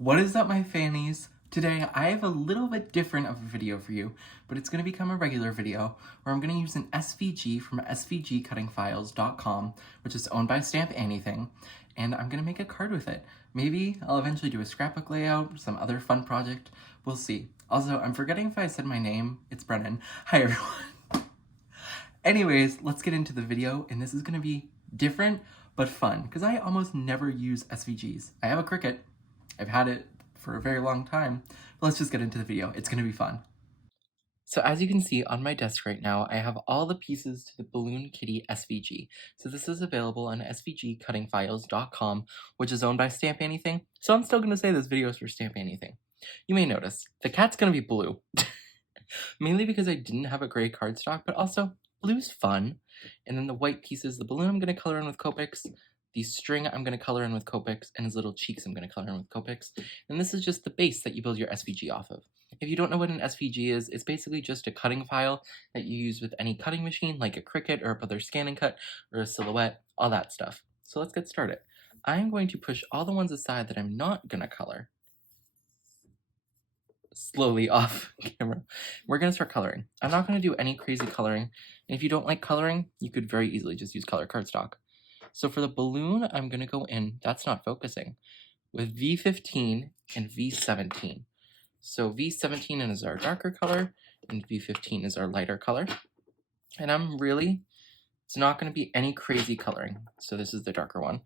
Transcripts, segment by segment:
What is up, my fannies? Today I have a little bit different of a video for you, but it's going to become a regular video where I'm going to use an SVG from SVGcuttingfiles.com, which is owned by Stamp Anything, and I'm going to make a card with it. Maybe I'll eventually do a scrapbook layout, some other fun project. We'll see. Also, I'm forgetting if I said my name. It's Brennan. Hi, everyone. Anyways, let's get into the video, and this is going to be different but fun, because I almost never use SVGs. I have a Cricut. I've had it for a very long time. But let's just get into the video. It's going to be fun. So as you can see on my desk right now, I have all the pieces to the Balloon Kitty SVG. So this is available on svgcuttingfiles.com, which is owned by Stamp Anything. So I'm still going to say this video is for Stamp Anything. You may notice, the cat's going to be blue. Mainly because I didn't have a gray cardstock, but also blue's fun. And then the white pieces, the balloon I'm going to color in with Copics. The string I'm going to color in with Copics, and his little cheeks I'm going to color in with Copics. And this is just the base that you build your SVG off of. If you don't know what an SVG is, it's basically just a cutting file that you use with any cutting machine, like a Cricut or a other scan and cut or a Silhouette, all that stuff. So let's get started. I'm going to push all the ones aside that I'm not going to color slowly off camera. We're going to start coloring. I'm not going to do any crazy coloring. And if you don't like coloring, you could very easily just use color cardstock. So for the balloon, I'm going to go in, that's not focusing, with V15 and V17. So V17 is our darker color, and V15 is our lighter color. And it's not going to be any crazy coloring. So this is the darker one.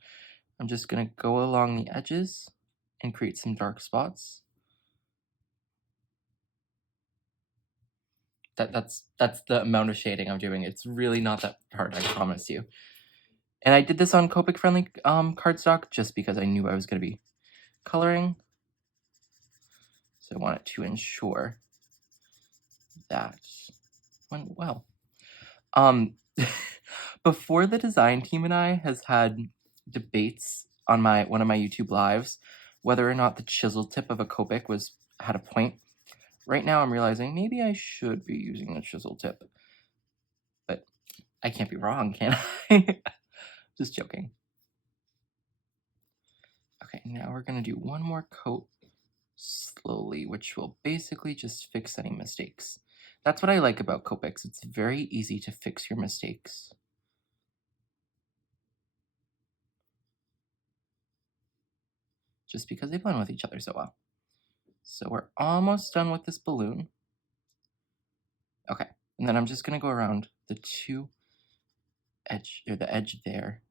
I'm just going to go along the edges and create some dark spots. That's the amount of shading I'm doing. It's really not that hard, I promise you. And I did this on Copic friendly cardstock just because I knew I was going to be coloring. So I wanted to ensure that went well. Before, the design team and I has had debates on one of my YouTube lives whether or not the chisel tip of a Copic had a point. Right now I'm realizing maybe I should be using the chisel tip. But I can't be wrong, can I? Just joking. Okay, now we're going to do one more coat slowly, which will basically just fix any mistakes. That's what I like about Copics. It's very easy to fix your mistakes. Just because they blend with each other so well. So we're almost done with this balloon. Okay, and then I'm just going to go around the the edge there.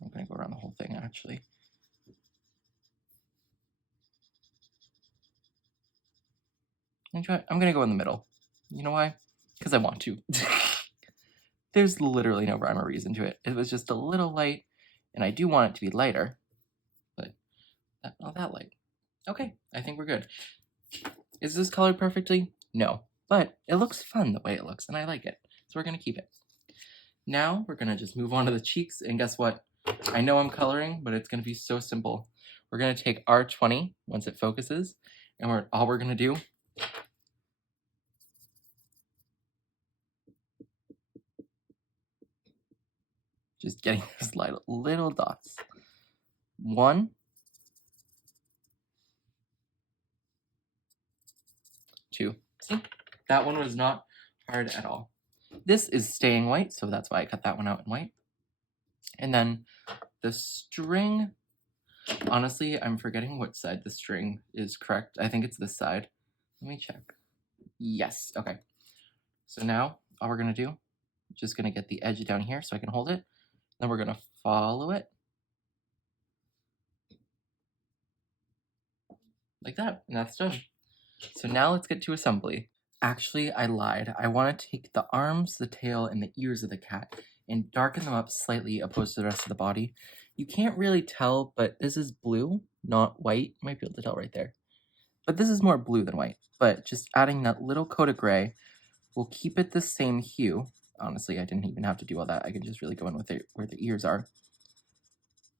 I'm going to go around the whole thing, actually. I'm going to go in the middle. You know why? Because I want to. There's literally no rhyme or reason to it. It was just a little light, and I do want it to be lighter, but not that light. Okay, I think we're good. Is this colored perfectly? No, but it looks fun the way it looks, and I like it, so we're going to keep it. Now we're going to just move on to the cheeks, and guess what? I know I'm coloring, but it's going to be so simple. We're going to take R20 once it focuses, and all we're going to do just getting those little dots. 1, 2. See? That one was not hard at all. This is staying white, so that's why I cut that one out in white. And then the string, honestly, I'm forgetting what side the string is correct. I think it's this side. Let me check. Yes, okay. So now all we're going to do, just going to get the edge down here so I can hold it. Then we're going to follow it like that, and that's done. So now let's get to assembly. Actually, I lied. I want to take the arms, the tail, and the ears of the cat and darken them up slightly opposed to the rest of the body. You can't really tell, but this is blue, not white. You might be able to tell right there. But this is more blue than white. But just adding that little coat of gray will keep it the same hue. Honestly, I didn't even have to do all that. I could just really go in with it where the ears are.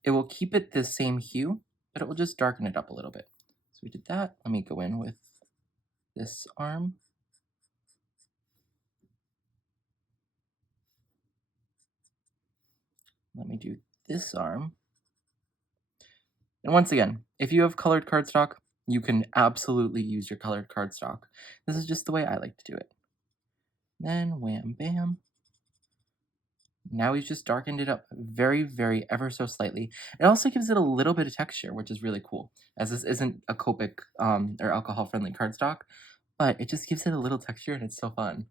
It will keep it the same hue, but it will just darken it up a little bit. So we did that. Let me go in with this arm. Let me do this arm. And once again, if you have colored cardstock, you can absolutely use your colored cardstock. This is just the way I like to do it. Then wham bam. Now we've just darkened it up very, very ever so slightly. It also gives it a little bit of texture, which is really cool, as this isn't a Copic or alcohol-friendly cardstock, but it just gives it a little texture and it's so fun.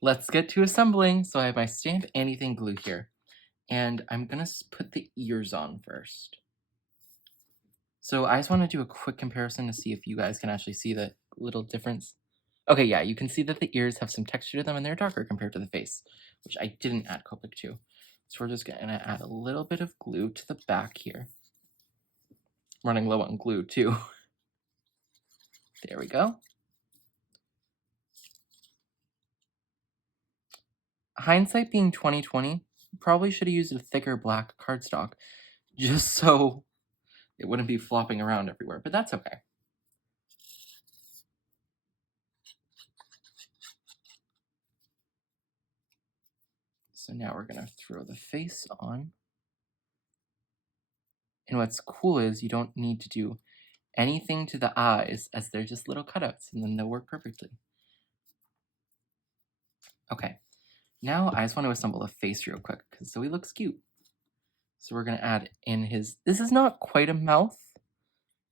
Let's get to assembling. So I have my Stamp Anything glue here, and I'm gonna put the ears on first. So I just want to do a quick comparison to see if you guys can actually see the little difference. Okay, yeah, you can see that the ears have some texture to them and they're darker compared to the face, which I didn't add Copic to. So we're just gonna add a little bit of glue to the back here. Running low on glue too. There we go. Hindsight being 2020, probably should have used a thicker black cardstock just so it wouldn't be flopping around everywhere, but that's okay. So now we're gonna throw the face on. And what's cool is you don't need to do anything to the eyes, as they're just little cutouts and then they'll work perfectly. Okay, now I just want to assemble a face real quick so he looks cute. So we're gonna add in his, this is not quite a mouth.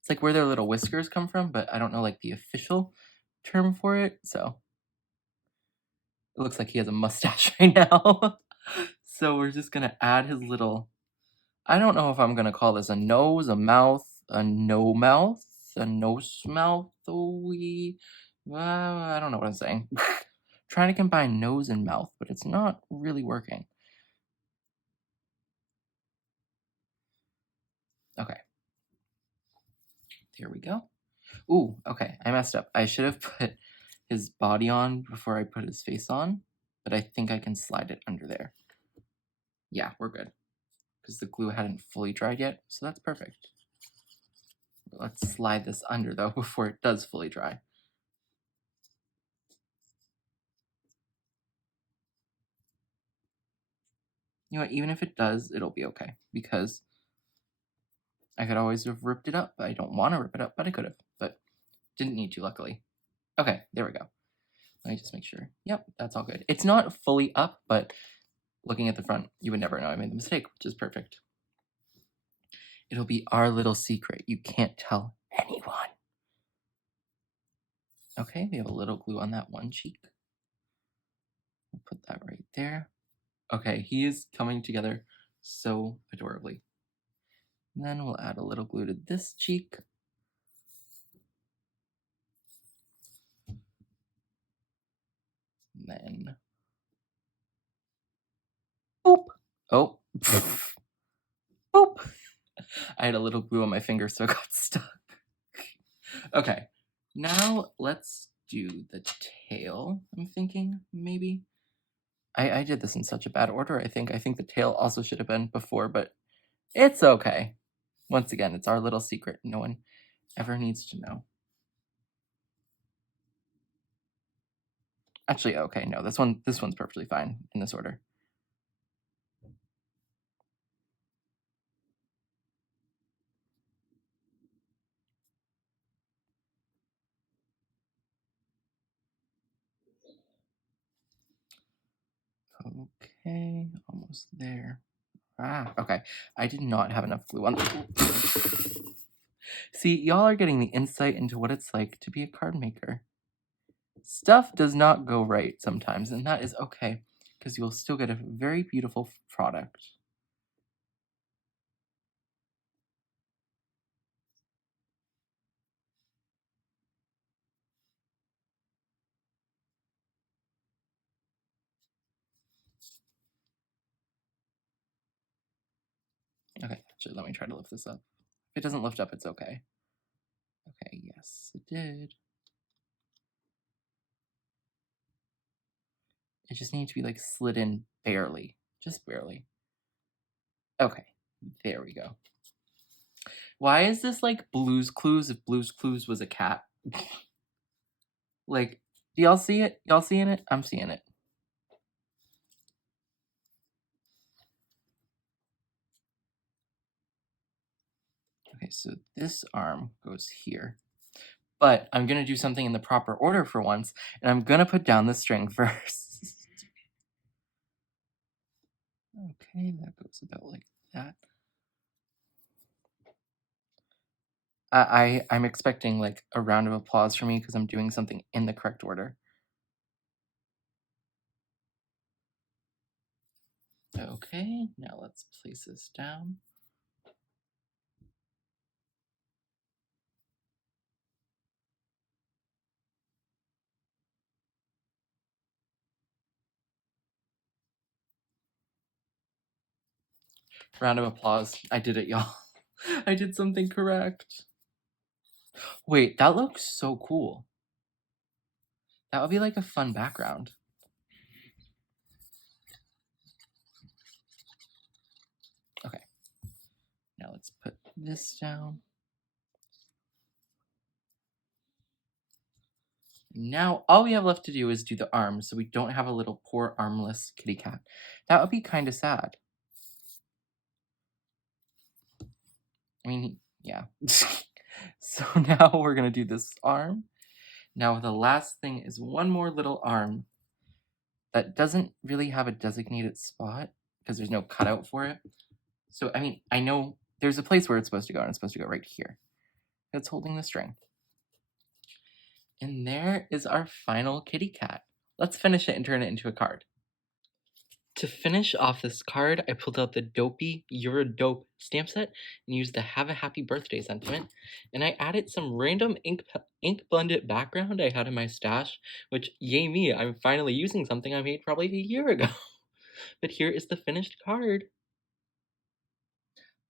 It's like where their little whiskers come from, but I don't know like the official term for it, so. It looks like he has a mustache right now. So we're just gonna add his little, I don't know if I'm gonna call this a nose, a mouth, a no mouth, a nose mouth, I don't know what I'm saying. Trying to combine nose and mouth, but it's not really working. Okay. Here we go. Ooh, okay, I messed up. I should have put his body on before I put his face on, but I think I can slide it under there. Yeah, we're good. Because the glue hadn't fully dried yet, so that's perfect. Let's slide this under though before it does fully dry. You know what, even if it does, it'll be okay, because I could always have ripped it up. I don't want to rip it up, but I could have, but didn't need to, luckily. Okay, there we go. Let me just make sure. Yep, that's all good. It's not fully up, but looking at the front, you would never know I made the mistake, which is perfect. It'll be our little secret. You can't tell anyone. Okay, we have a little glue on that one cheek. We'll put that right there. Okay, he is coming together so adorably. And then we'll add a little glue to this cheek. And then, boop. Oh, boop. I had a little glue on my finger, so it got stuck. Okay, now let's do the tail, I'm thinking, maybe. I did this in such a bad order, I think. I think the tail also should have been before, but it's okay. Once again, it's our little secret. No one ever needs to know. Actually, okay, no, this one's perfectly fine in this order. Okay, almost there. Ah, okay. I did not have enough glue on. See, y'all are getting the insight into what it's like to be a card maker. Stuff does not go right sometimes, and that is okay, because you'll still get a very beautiful product. Okay, actually, let me try to lift this up. If it doesn't lift up, it's okay. Okay, yes, it did. It just needs to be like slid in barely, just barely. Okay, there we go. Why is this like Blue's Clues if Blue's Clues was a cat? Like, do y'all see it? Y'all seeing it? I'm seeing it. Okay, so this arm goes here. But I'm gonna do something in the proper order for once, and I'm gonna put down the string first. Okay, that goes about like that. I'm expecting like a round of applause for me because I'm doing something in the correct order. Okay, now let's place this down. Round of applause. I did it, y'all. I did something correct. Wait, that looks so cool. That would be like a fun background. Okay. Now let's put this down. Now all we have left to do is do the arms so we don't have a little poor armless kitty cat. That would be kind of sad. I mean, yeah. So now we're gonna do this arm. Now the last thing is one more little arm that doesn't really have a designated spot because there's no cutout for it. So, I mean, I know there's a place where it's supposed to go, and it's supposed to go right here. It's holding the string. And there is our final kitty cat. Let's finish it and turn it into a card. To finish off this card, I pulled out the Dopey You're a Dope stamp set and used the Have a Happy Birthday sentiment. And I added some random ink blended background I had in my stash, which, yay me, I'm finally using something I made probably a year ago. But here is the finished card.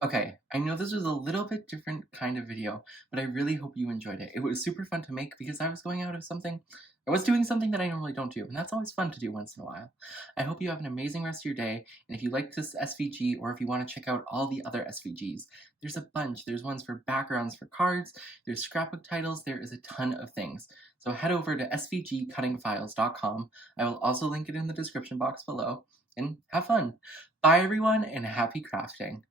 Okay, I know this was a little bit different kind of video, but I really hope you enjoyed it. It was super fun to make because I was going out of something, I was doing something that I normally don't do, and that's always fun to do once in a while. I hope you have an amazing rest of your day, and if you like this SVG, or if you want to check out all the other SVGs, there's a bunch. There's ones for backgrounds for cards, there's scrapbook titles, there is a ton of things. So head over to svgcuttingfiles.com. I will also link it in the description box below, and have fun. Bye everyone, and happy crafting.